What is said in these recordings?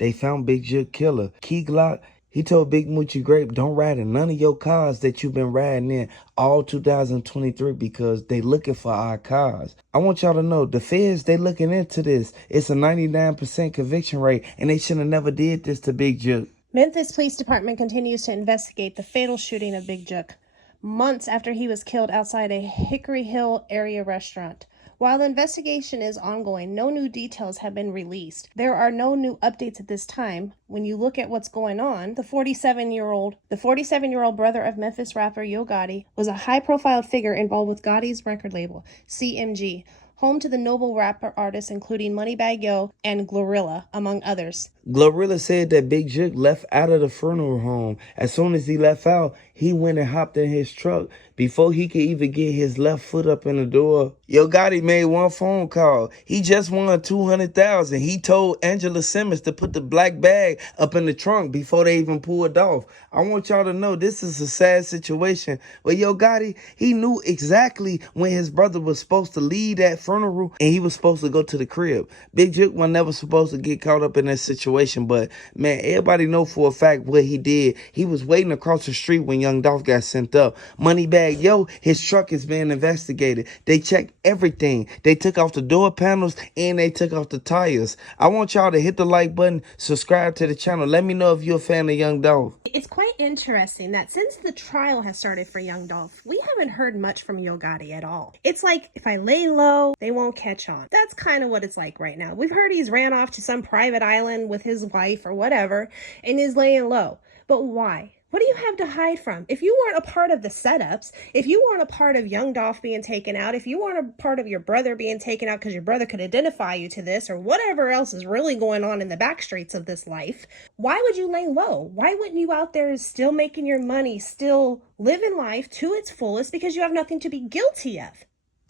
they found Big Jook killer. Key Glock, he told Big Moochie Grape, don't ride in none of your cars that you've been riding in all 2023 because they looking for our cars. I want y'all to know, the feds, they looking into this. It's a 99% conviction rate, and they should have never did this to Big Jook. Memphis Police Department continues to investigate the fatal shooting of Big Jook, months after he was killed outside a Hickory Hill area restaurant. While the investigation is ongoing, no new details have been released. There are no new updates at this time. When you look at what's going on, the 47-year-old brother of Memphis rapper Yo Gotti was a high-profile figure involved with Gotti's record label, CMG, home to the notable rapper artists including Moneybagg Yo and Glorilla, among others. Glorilla said that Big Jook left out of the funeral home. As soon as he left out, he went and hopped in his truck. Before he could even get his left foot up in the door, Yo Gotti made one phone call. He just won $200,000. He told Angela Simmons to put the black bag up in the trunk before they even pulled off. I want y'all to know this is a sad situation. But Yo Gotti, he knew exactly when his brother was supposed to leave that funeral and he was supposed to go to the crib. Big Jook was never supposed to get caught up in that situation. But man, everybody know for a fact what he did. He was waiting across the street when Young Dolph got sent up. Moneybagg Yo, his truck is being investigated. They checked everything. They took off the door panels and they took off the tires. I want y'all to hit the like button, subscribe to the channel. Let me know if you're a fan of Young Dolph. It's quite interesting that since the trial has started for Young Dolph, we haven't heard much from Yo Gotti at all. It's like, if I lay low, they won't catch on. That's kind of what it's like right now. We've heard he's ran off to some private island with his wife or whatever and is laying low. But why? What do you have to hide from? If you weren't a part of the setups, if you weren't a part of Young Dolph being taken out, if you weren't a part of your brother being taken out because your brother could identify you to this or whatever else is really going on in the back streets of this life, why would you lay low? Why wouldn't you out there still making your money, still living life to its fullest because you have nothing to be guilty of?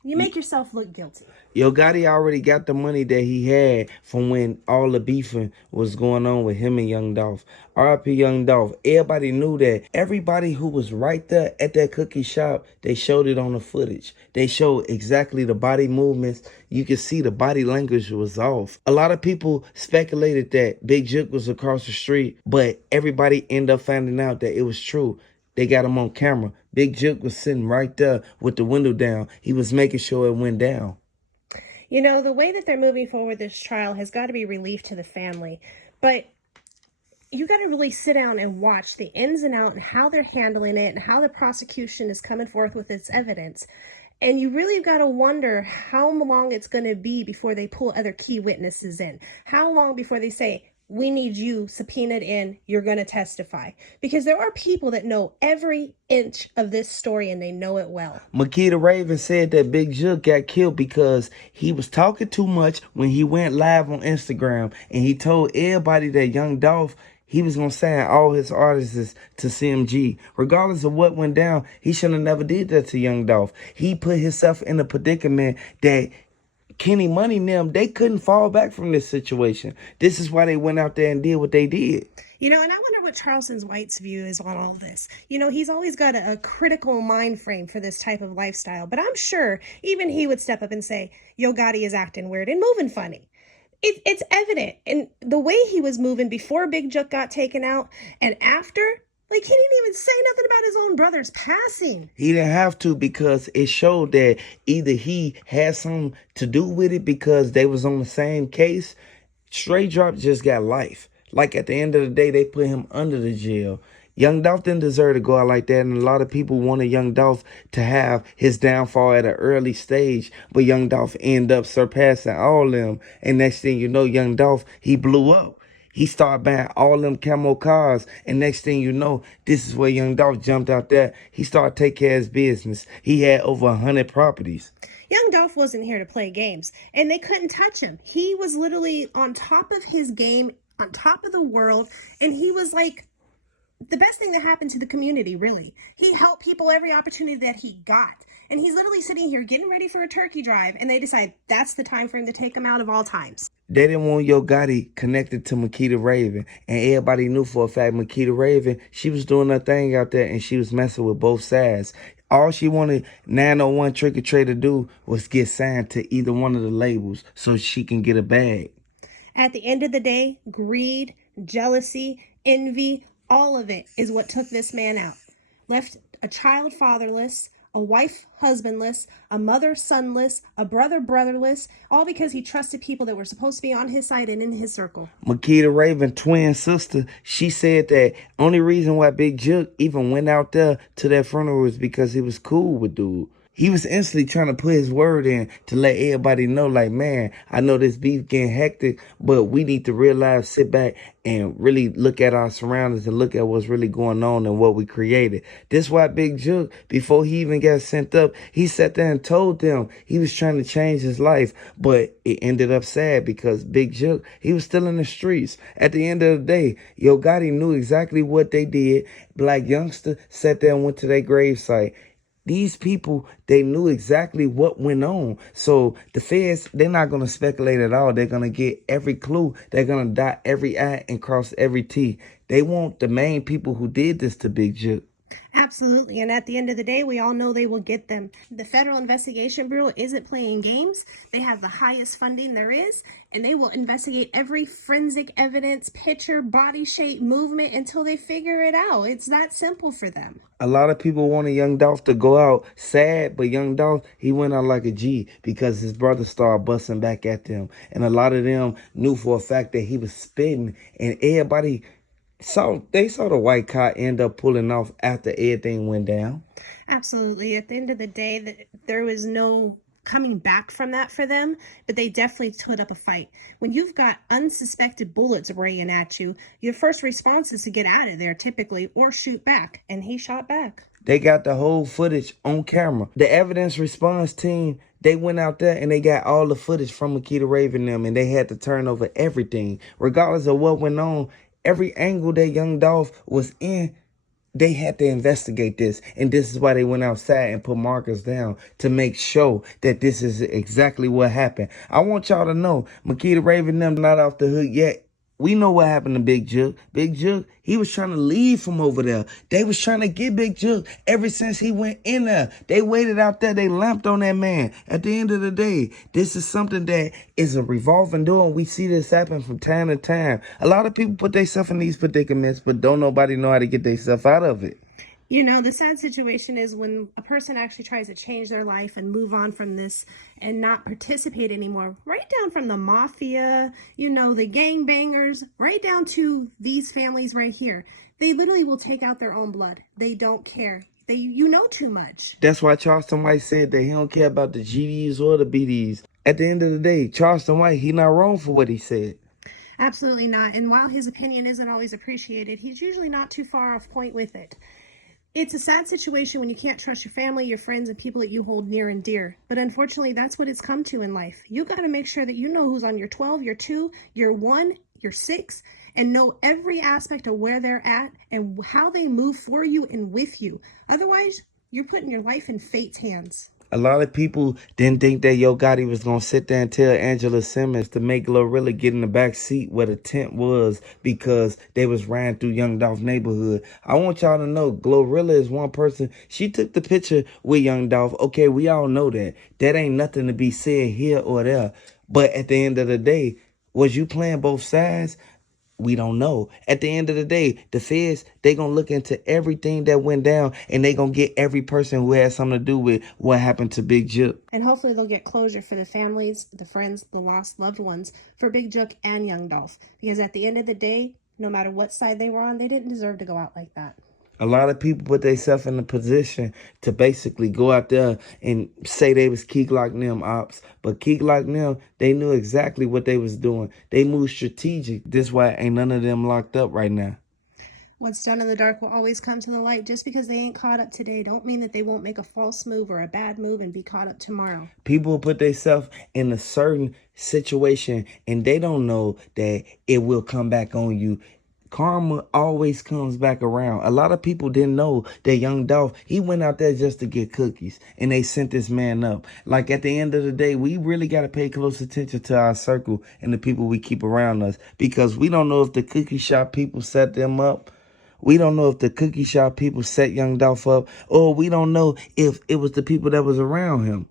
You make yourself look guilty. Yo Gotti already got the money that he had from when all the beefing was going on with him and Young Dolph. R.I.P. Young Dolph. Everybody knew that. Everybody who was right there at that cookie shop, they showed it on the footage. They showed exactly the body movements. You could see the body language was off. A lot of people speculated that Big Jook was across the street, but everybody ended up finding out that it was true. They got him on camera. Big Jook was sitting right there with the window down. He was making sure it went down. You know, the way that they're moving forward this trial has got to be relief to the family. But you got to really sit down and watch the ins and outs and how they're handling it and how the prosecution is coming forth with its evidence. And you really got to wonder how long it's going to be before they pull other key witnesses in. How long before they say, we need you subpoenaed in, you're going to testify. Because there are people that know every inch of this story and they know it well. Makita Raven said that Big Jook got killed because he was talking too much when he went live on Instagram. And he told everybody that Young Dolph, he was going to sign all his artists to CMG. Regardless of what went down, he should have never did that to Young Dolph. He put himself in a predicament that Kenny Money and them, they couldn't fall back from this situation. This is why they went out there and did what they did. You know, and I wonder what Charleston White's view is on all this. You know, he's always got a critical mind frame for this type of lifestyle. But I'm sure even he would step up and say, Yo Gotti is acting weird and moving funny. It's evident. And the way he was moving before Big Jook got taken out and after, like, he didn't even say nothing about his own brother's passing. He didn't have to because it showed that either he had something to do with it because they was on the same case. Straight Drop just got life. Like, at the end of the day, they put him under the jail. Young Dolph didn't deserve to go out like that, and a lot of people wanted Young Dolph to have his downfall at an early stage, but Young Dolph ended up surpassing all them, and next thing you know, Young Dolph, he blew up. He started buying all them camo cars, and next thing you know, this is where Young Dolph jumped out there. He started taking care of his business. He had over 100 properties. Young Dolph wasn't here to play games, and they couldn't touch him. He was literally on top of his game, on top of the world, and he was like the best thing that happened to the community, really. He helped people every opportunity that he got. And he's literally sitting here getting ready for a turkey drive, and they decide that's the time for him to take him out of all times. They didn't want Yo Gotti connected to Makita Raven. And everybody knew for a fact Makita Raven, she was doing her thing out there and she was messing with both sides. All she wanted 901 Trick or Treat to do was get signed to either one of the labels so she can get a bag. At the end of the day, greed, jealousy, envy, all of it is what took this man out. Left a child fatherless, a wife husbandless, a mother sonless, a brother brotherless, all because he trusted people that were supposed to be on his side and in his circle. Makita Raven, twin sister, she said that only reason why Big Jook even went out there to that funeral was because he was cool with dude. He was instantly trying to put his word in to let everybody know, like, man, I know this beef getting hectic, but we need to realize, sit back and really look at our surroundings and look at what's really going on and what we created. This why Big Jook, before he even got sent up, he sat there and told them he was trying to change his life, but it ended up sad because Big Jook, he was still in the streets. At the end of the day, Yo Gotti knew exactly what they did. Black youngster sat there and went to their gravesite. These people, they knew exactly what went on. So the feds, they're not going to speculate at all. They're going to get every clue. They're going to dot every I and cross every T. They want the main people who did this to Big Jook. Absolutely. And at the end of the day, we all know they will get them. The Federal Investigation Bureau isn't playing games. They have the highest funding there is, and they will investigate every forensic evidence, picture, body shape, movement until they figure it out. It's that simple for them. A lot of people wanted Young Dolph to go out sad, but Young Dolph, he went out like a G because his brother started busting back at them. And a lot of them knew for a fact that he was spitting, and everybody saw the white car end up pulling off after everything went down. Absolutely. At the end of the day, there was no coming back from that for them, but they definitely put up a fight. When you've got unsuspected bullets spraying at you, your first response is to get out of there typically or shoot back, and he shot back. They got the whole footage on camera. The evidence response team, they went out there and they got all the footage from Makita Raven them, and they had to turn over everything. Regardless of what went on, every angle that Young Dolph was in, they had to investigate this. And this is why they went outside and put markers down to make sure that this is exactly what happened. I want y'all to know, Makita Raven them not off the hook yet. We know what happened to Big Jook. Big Jook, he was trying to leave from over there. They was trying to get Big Jook ever since he went in there. They waited out there. They lamped on that man. At the end of the day, this is something that is a revolving door, and we see this happen from time to time. A lot of people put themselves in these predicaments, but don't nobody know how to get themselves out of it. You know, the sad situation is when a person actually tries to change their life and move on from this and not participate anymore, right down from the mafia, you know, the gangbangers, right down to these families right here. They literally will take out their own blood. They don't care. You know too much. That's why Charleston White said that he don't care about the GDs or the BDs. At the end of the day, Charleston White, he not wrong for what he said. Absolutely not. And while his opinion isn't always appreciated, he's usually not too far off point with it. It's a sad situation when you can't trust your family, your friends, and people that you hold near and dear. But unfortunately, that's what it's come to in life. You got to make sure that you know who's on your 12, your 2, your 1, your 6, and know every aspect of where they're at and how they move for you and with you. Otherwise, you're putting your life in fate's hands. A lot of people didn't think that Yo Gotti was going to sit there and tell Angela Simmons to make Glorilla get in the back seat where the tent was because they was riding through Young Dolph neighborhood. I want y'all to know Glorilla is one person. She took the picture with Young Dolph. Okay, we all know that. That ain't nothing to be said here or there. But at the end of the day, was you playing both sides? We don't know. At the end of the day, the feds, they going to look into everything that went down, and they going to get every person who had something to do with what happened to Big Jook. And hopefully they'll get closure for the families, the friends, the lost loved ones, for Big Jook and Young Dolph. Because at the end of the day, no matter what side they were on, they didn't deserve to go out like that. A lot of people put themselves in a position to basically go out there and say they was Keek Lock them ops. But Keek Lock them, they knew exactly what they was doing. They moved strategic. This why ain't none of them locked up right now. What's done in the dark will always come to the light. Just because they ain't caught up today don't mean that they won't make a false move or a bad move and be caught up tomorrow. People put themselves in a certain situation and they don't know that it will come back on you. Karma always comes back around. A lot of people didn't know that Young Dolph, he went out there just to get cookies, and they sent this man up. Like, at the end of the day, we really got to pay close attention to our circle and the people we keep around us, because we don't know if the cookie shop people set them up. We don't know if the cookie shop people set Young Dolph up, or we don't know if it was the people that was around him.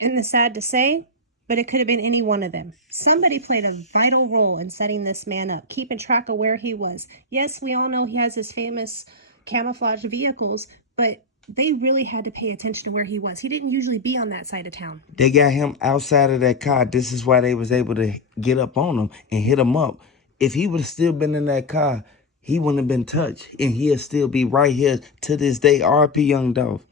And it's sad to say, But it could have been any one of them. Somebody played a vital role in setting this man up, keeping track of where he was. Yes, we all know he has his famous camouflage vehicles, but they really had to pay attention to where he was. He didn't usually be on that side of town. They got him outside of that car. This is why they was able to get up on him and hit him up. If he would have still been in that car, he wouldn't have been touched. And he'll still be right here to this day. RP Young Dolph.